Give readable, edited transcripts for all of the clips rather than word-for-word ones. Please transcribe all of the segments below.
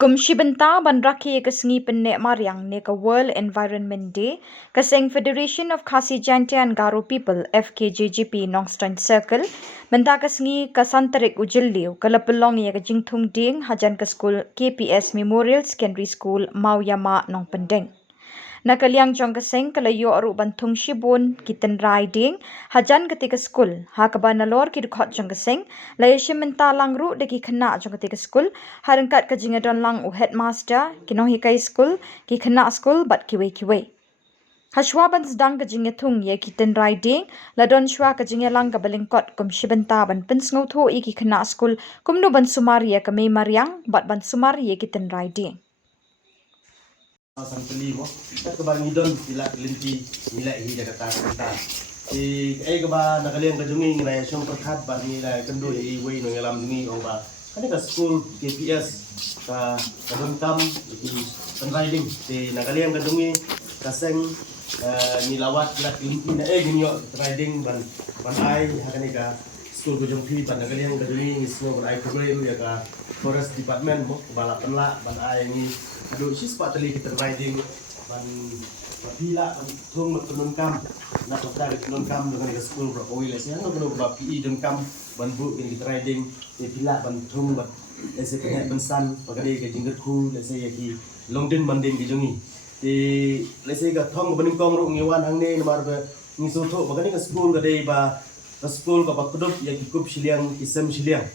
Kumshibanta banraki kasngi penne Mariang ne ka World Environment Day kaseng Federation of Khasi Jaintia and Garo People FKJGP Nongstern Circle benda kasngi kasantarik ujilliu kalapulong ya ka jingthung ding hajan ka school KPS Memorial Secondary School Mauyama Nong Pendeng. Nakaliang jong kaseng kalayo aru bantung shibun kiten riding hajan ketika skul hakaba nalor ki dukot jong kaseng layashe menta langru deki khana jong ketika skul harengkat ka jingadon lang u headmaster kinong hikai skul ki khana skul bat kiwe Hashwa ban sedang ka jingatung ye kiten riding ladon shwa ka jingalang ka balingkot kum shibenta ban pensngau tho iki khana skul kumnu ban sumari ya ka me mariang bat ban sumari ye kiten riding Sampeli mo kat ba ngidon sila linti nila hi jaga ta ta ai ka ba nakaliang ka jungi ngai syong perkhat ba ni la kendo i wei no ngalam jungi ong ba kani ka school KPS ka kadontam di riding di nakaliang ka jungi kaseng nilawat la linti na ginyo riding ban ai hakani ka school ko jong phi ban nakaliang ka jungi ismo ban ai program ya ka forest department mo bala penla ban ai ni aduh sis patali kita riding ban pila thung tunun kam na totra tunun kam dengan ke school bro oil saya no kena ba PE dun kam ban bu in kita riding pila ban thung ba ese ke bensan pagade ke jinggat khu lese ki longdin manding ki jongi ti lese ka thong baning kong ro ngiwan hangne mar ba ni so tho bagani ke school ka dei ba ke school ka bakdup ya ki kup siliang isem siliang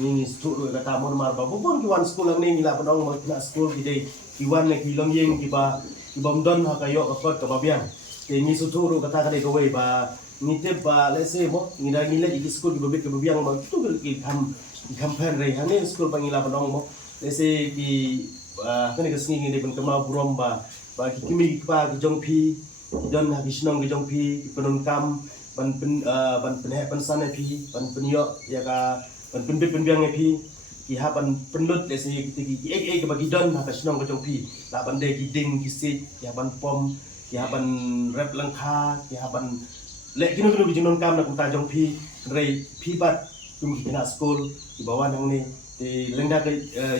ni stu kata mon mar ba bubon ki wan school ang ni la padong ma kina school ki dei ki wan le ki long yeng ki bom don ha kayo ka kot ka babian ke ni su turu kata ka dei ko wei ba ni te ba le se mo ni da ni le ki school ki babit ka babian ma tu ki kam pen rei ha ni school pa ni la padong mo le se ki ka ni ka singi ni ben kama burom ba ki kimi ki pa ki jong phi don ha ki snong ki jong phi ki penun kam ban pen he pen san phi ban penyo ya ka ban penbiang epi ki haban penlut lese ki ek bagi don ha kasnong ka jongpi la ban de ki ding ki sit ki haban pom ki haban rep langkha ki haban le kinu ki jinon kam na kumta jongpi rei pi bat kum ki na school ki bawan hang ni te lengda ke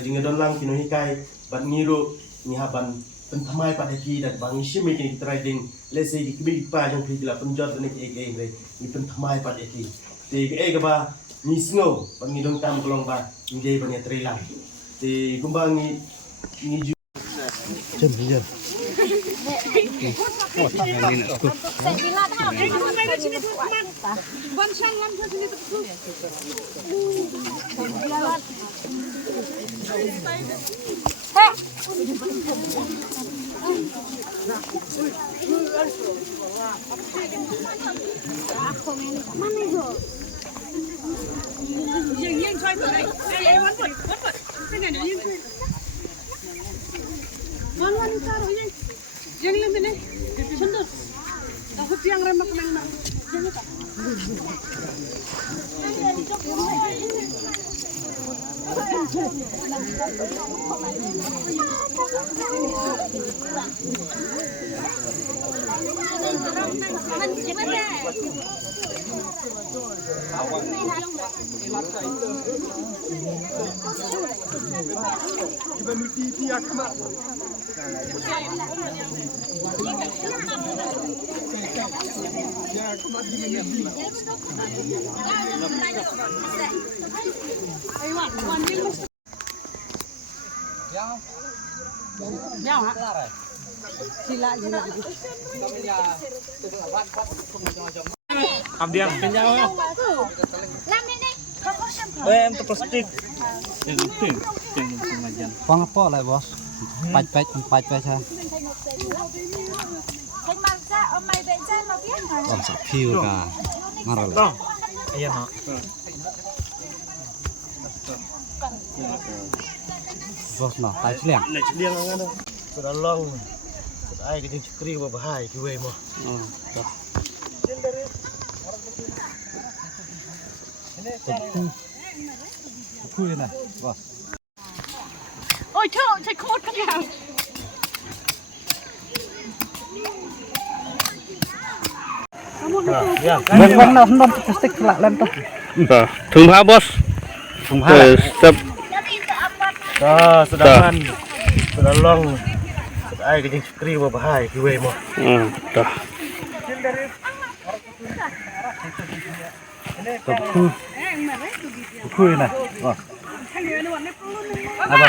jingadon lang kinu hikai ban ngiro ni haban pen thamai pa ki dan bang shimi ki trading lese ki bi pa jongpi la penjot ni ek rei ni pen thamai pa ki te ek ba ni snow bang ni dong tam kolong ba ni dei bang trailer te kumbang ni jem je Yang try today. Hey, one foot. Cái này nó yang try. One sao rồi yang. Yang lên bên đây. Chân được. Tao hút yang ra mặt năng năng. Yang hết à. Iba miti tiak mak ya kumat di miti Nhau hả? Sila. Ambiang kenyal. Em tu plastik. Quang apa lại boss? Pạch ha. Còn sạc phiêu cả. Marah lah. Iya ha. Boss no, tai sliang. le chliang ang ano sudah long ai ke jing chukri ba bahai ki we mo Khui này, boss. Ôi trời, chạy khốt cái nào. Vâng nào không stick lại lên thôi. Thùng phá boss. Thùng hai. Sập sedangkan sudah long ai kejing skri wa bahai kiwe mo. Dah. Kuy nah. Wah. Apa?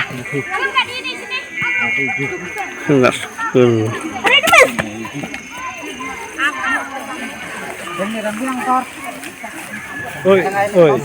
Enggak. Ini rambiang tor. Oi.